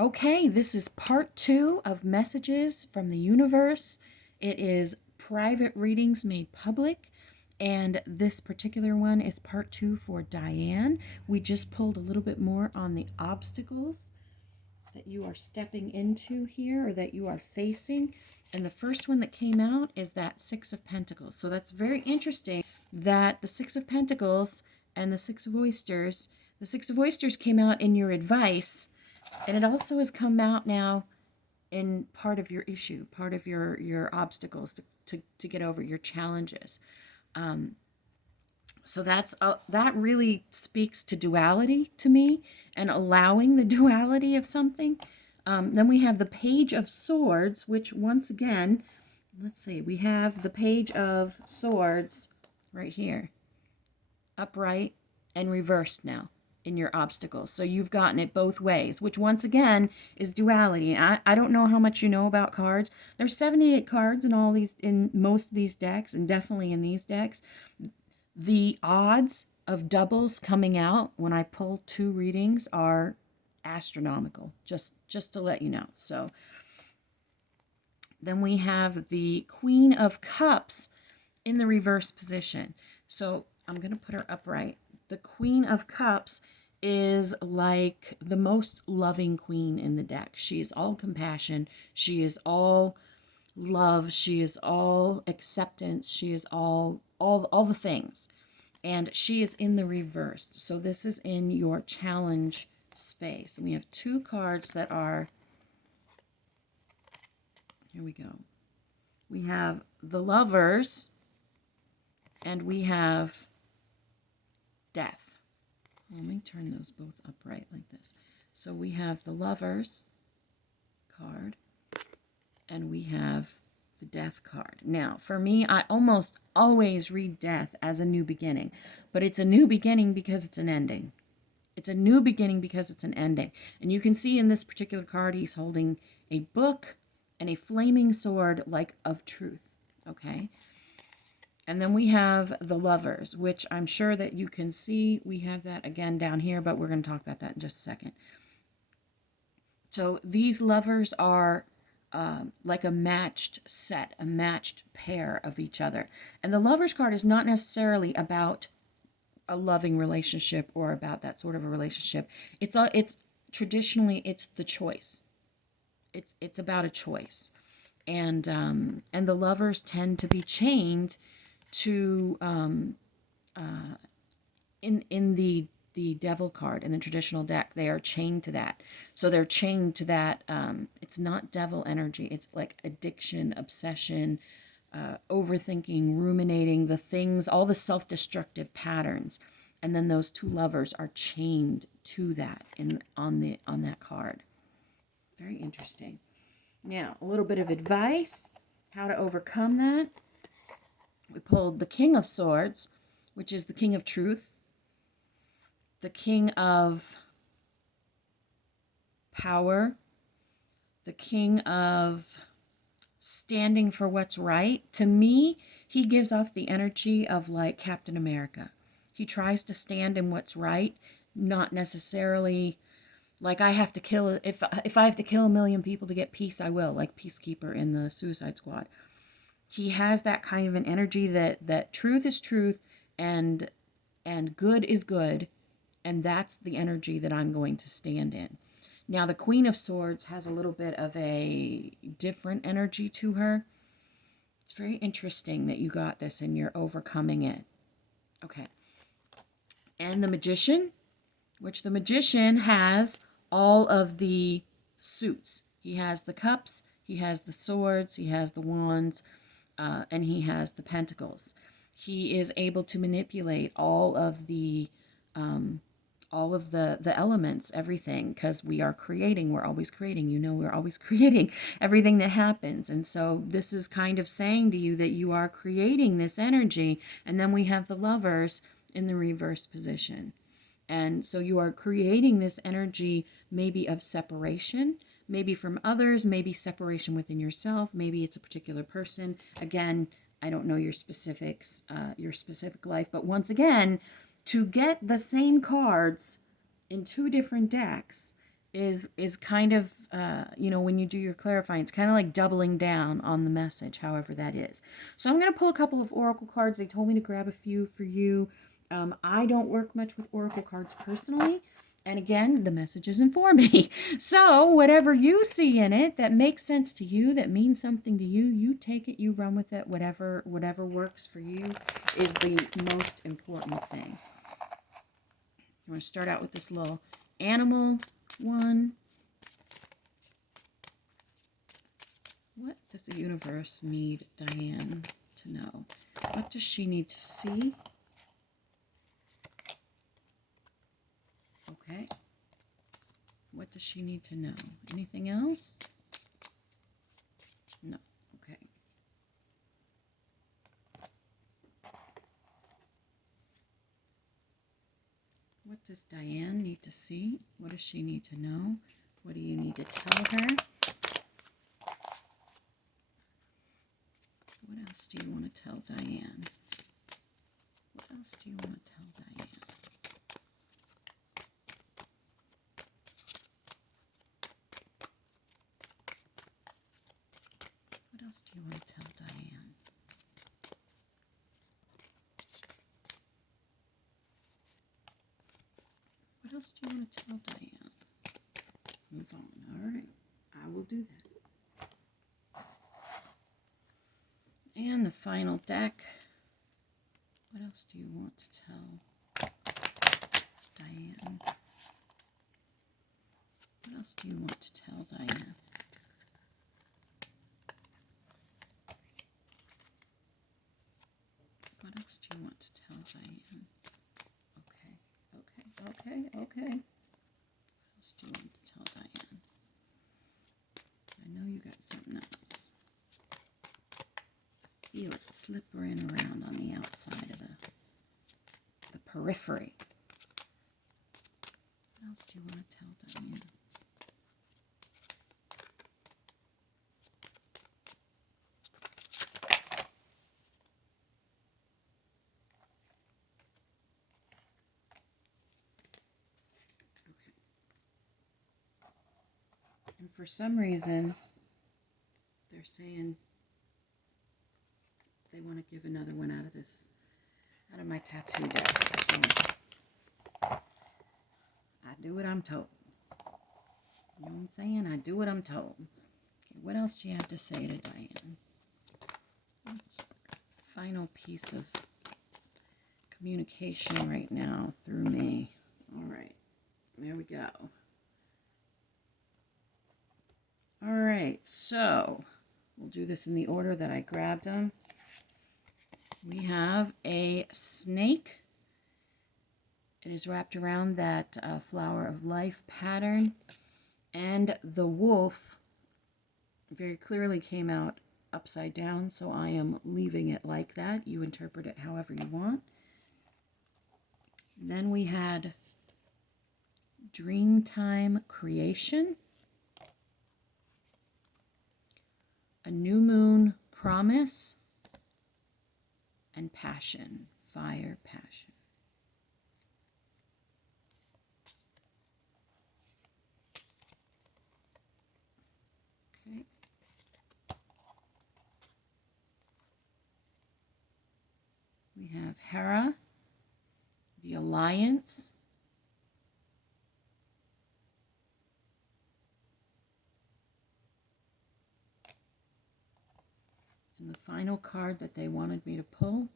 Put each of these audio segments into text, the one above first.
Okay, this is part 2 of Messages from the Universe. It is private readings made public, and this particular one is part 2 for Diane. We just pulled a little bit more on the obstacles that you are stepping into here or that you are facing. And the first one that came out is that Six of Pentacles. So that's very interesting that the Six of Pentacles and the Six of Oysters, the Six of Oysters came out in your advice, and it also has come out now in part of your issue, part of your obstacles to get over your challenges. So that really speaks to duality to me and allowing the duality of something. Then we have the Page of Swords, which once again, let's see, we have the Page of Swords right here, upright and reversed now in your obstacles. So you've gotten it both ways, which once again is duality. I don't know how much you know about cards. There's 78 cards in most of these decks, and definitely in these decks. The odds of doubles coming out when I pull 2 readings are astronomical, just to let you know. So then we have the Queen of Cups in the reverse position. So I'm going to put her upright. The Queen of Cups is like the most loving queen in the deck. She is all compassion. She is all love. She is all acceptance. She is all the things. And she is in the reversed. So this is in your challenge space. And we have 2 cards that are, here we go. We have the Lovers and we have Death. Let me turn those both upright like this. So we have the Lovers card and we have the Death card. Now, for me, I almost always read Death as a new beginning, but it's a new beginning because it's an ending. It's a new beginning because it's an ending. And you can see in this particular card, he's holding a book and a flaming sword like of truth. Okay. And then we have the Lovers, which I'm sure that you can see. We have that again down here, but we're going to talk about that in just a second. So these Lovers are like a matched set, a matched pair of each other. And the Lovers card is not necessarily about a loving relationship or about that sort of a relationship. It's traditionally it's the choice. It's about a choice, and the Lovers tend to be chained to in the Devil card in the traditional deck. They are chained to that. So they're chained to that. It's not devil energy. It's like addiction, obsession, overthinking, ruminating, the things, all the self-destructive patterns. And then those 2 Lovers are chained to that on that card. Very interesting. Now, a little bit of advice, how to overcome that. We pulled the King of Swords, which is the King of Truth, the King of Power, the King of standing for what's right. To me, he gives off the energy of like Captain America. He tries to stand in what's right, not necessarily like I have to kill, if I have to kill 1 million people to get peace, I will, like Peacekeeper in the Suicide Squad. He has that kind of an energy that truth is truth and good is good, and that's the energy that I'm going to stand in. Now, the Queen of Swords has a little bit of a different energy to her. It's very interesting that you got this and you're overcoming it. Okay. And the Magician, which the Magician has all of the suits. He has the cups, he has the swords, he has the wands, and he has the pentacles. He is able to manipulate all of the elements, everything, because we are creating. We're always creating. We're always creating everything that happens. And so this is kind of saying to you that you are creating this energy. And then we have the Lovers in the reverse position. And so you are creating this energy, maybe of separation, maybe from others, maybe separation within yourself, maybe it's a particular person. Again, I don't know your specifics, your specific life, but once again, to get the same cards in 2 different decks is kind of, when you do your clarifying, it's kind of like doubling down on the message, however that is. So I'm going to pull a couple of oracle cards. They told me to grab a few for you. I don't work much with oracle cards personally. And again, the message isn't for me. So whatever you see in it that makes sense to you, that means something to you, you take it, you run with it. Whatever works for you is the most important thing. I'm going to start out with this little animal one. What does the universe need Diane to know? What does she need to see? Okay. What does she need to know? Anything else? No. Okay. What does Diane need to see? What does she need to know? What do you need to tell her? What else do you want to tell Diane? What else do you want to tell Diane? What else do you want to tell Diane? What else do you want to tell Diane? Move on. All right. I will do that. And the final deck. What else do you want to tell Diane? What else do you want to tell Diane? What else do you want to tell Diane? Okay. What else do you want to tell Diane? I know you got something else. I feel it slippering around on the outside of the periphery. What else do you want to tell Diane? And for some reason, they're saying they want to give another one out of my tattoo deck. So I do what I'm told. You know what I'm saying? I do what I'm told. Okay, what else do you have to say to Diane? Final piece of communication right now through me. All right, there we go. All right, so we'll do this in the order that I grabbed them. We have a snake. It is wrapped around that flower of life pattern. And the wolf very clearly came out upside down, so I am leaving it like that. You interpret it however you want. Then we had Dreamtime Creation. A New Moon Promise. And Passion. Fire, Passion. Okay. We have Hera, the Alliance, and the final card that they wanted me to pull,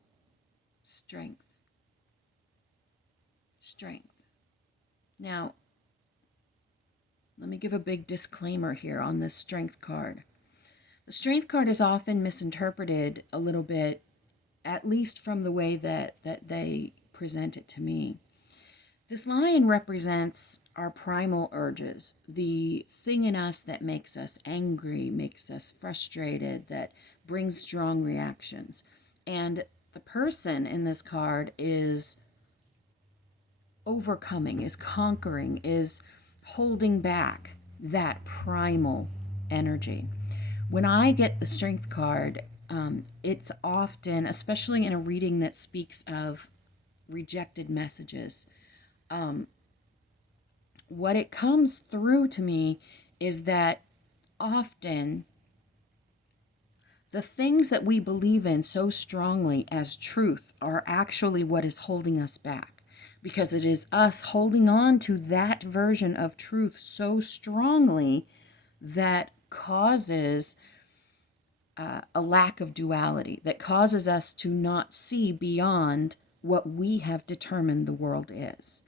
Strength. Strength. Now, let me give a big disclaimer here on this Strength card. The Strength card is often misinterpreted a little bit, at least from the way that they present it to me. This lion represents our primal urges, the thing in us that makes us angry, makes us frustrated, that brings strong reactions. And the person in this card is overcoming, is conquering, is holding back that primal energy. When I get the Strength card, it's often, especially in a reading that speaks of rejected messages, what it comes through to me is that often the things that we believe in so strongly as truth are actually what is holding us back, because it is us holding on to that version of truth so strongly that causes a lack of duality, that causes us to not see beyond what we have determined the world is.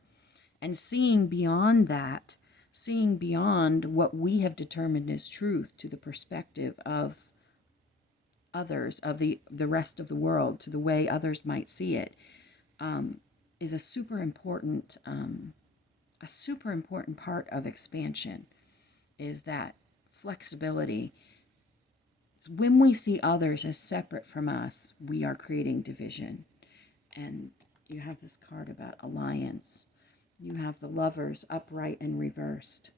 And seeing beyond that, seeing beyond what we have determined is truth to the perspective of others, of the rest of the world, to the way others might see it, is a super important part of expansion. Is that flexibility. When we see others as separate from us, we are creating division. And you have this card about alliance. You have the Lovers upright and reversed.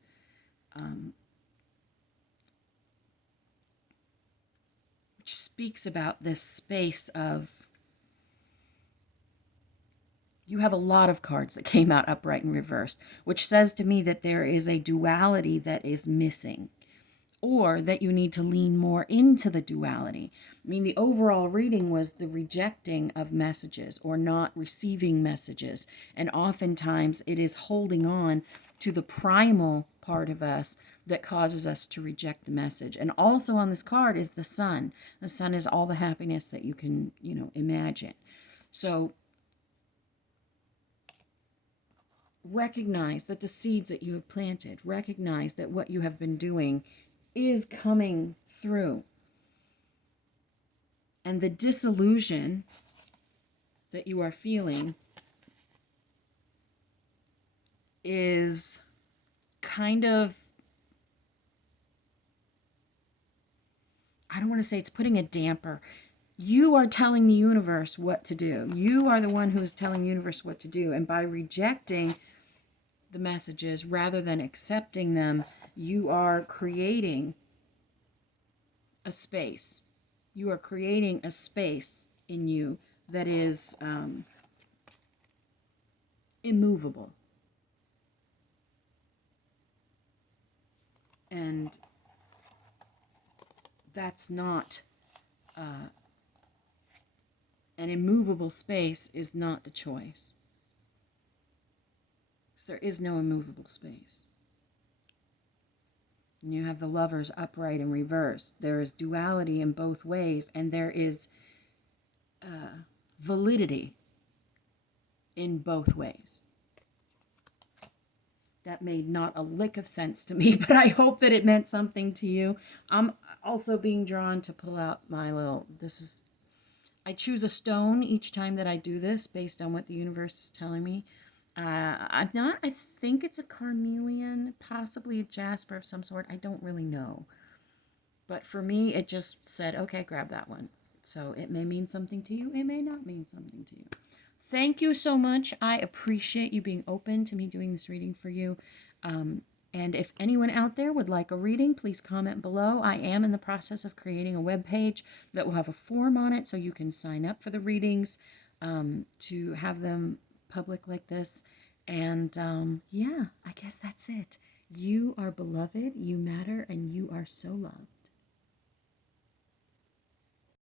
Which speaks about this space of, you have a lot of cards that came out upright and reversed, which says to me that there is a duality that is missing, or that you need to lean more into the duality. I mean, the overall reading was the rejecting of messages or not receiving messages. And oftentimes it is holding on to the primal part of us that causes us to reject the message. And also on this card is the sun. The sun is all the happiness that you can, imagine. So recognize that the seeds that you have planted, recognize that what you have been doing is coming through. And the disillusion that you are feeling is kind of, I don't want to say it's putting a damper. You are telling the universe what to do. You are the one who is telling the universe what to do. And by rejecting the messages rather than accepting them, you are creating a space. You are creating a space in you that is immovable. And that's not, an immovable space is not the choice. There is no immovable space. And you have the Lovers upright and reversed. There is duality in both ways, and there is validity in both ways. That made not a lick of sense to me, but I hope that it meant something to you. I'm also being drawn to pull out my little, I choose a stone each time that I do this based on what the universe is telling me. I think it's a carnelian, possibly a jasper of some sort. I don't really know. But for me, it just said, okay, grab that one. So it may mean something to you. It may not mean something to you. Thank you so much. I appreciate you being open to me doing this reading for you. And if anyone out there would like a reading, please comment below. I am in the process of creating a web page that will have a form on it so you can sign up for the readings to have them public like this. And yeah, I guess that's it. You are beloved, you matter, and you are so loved.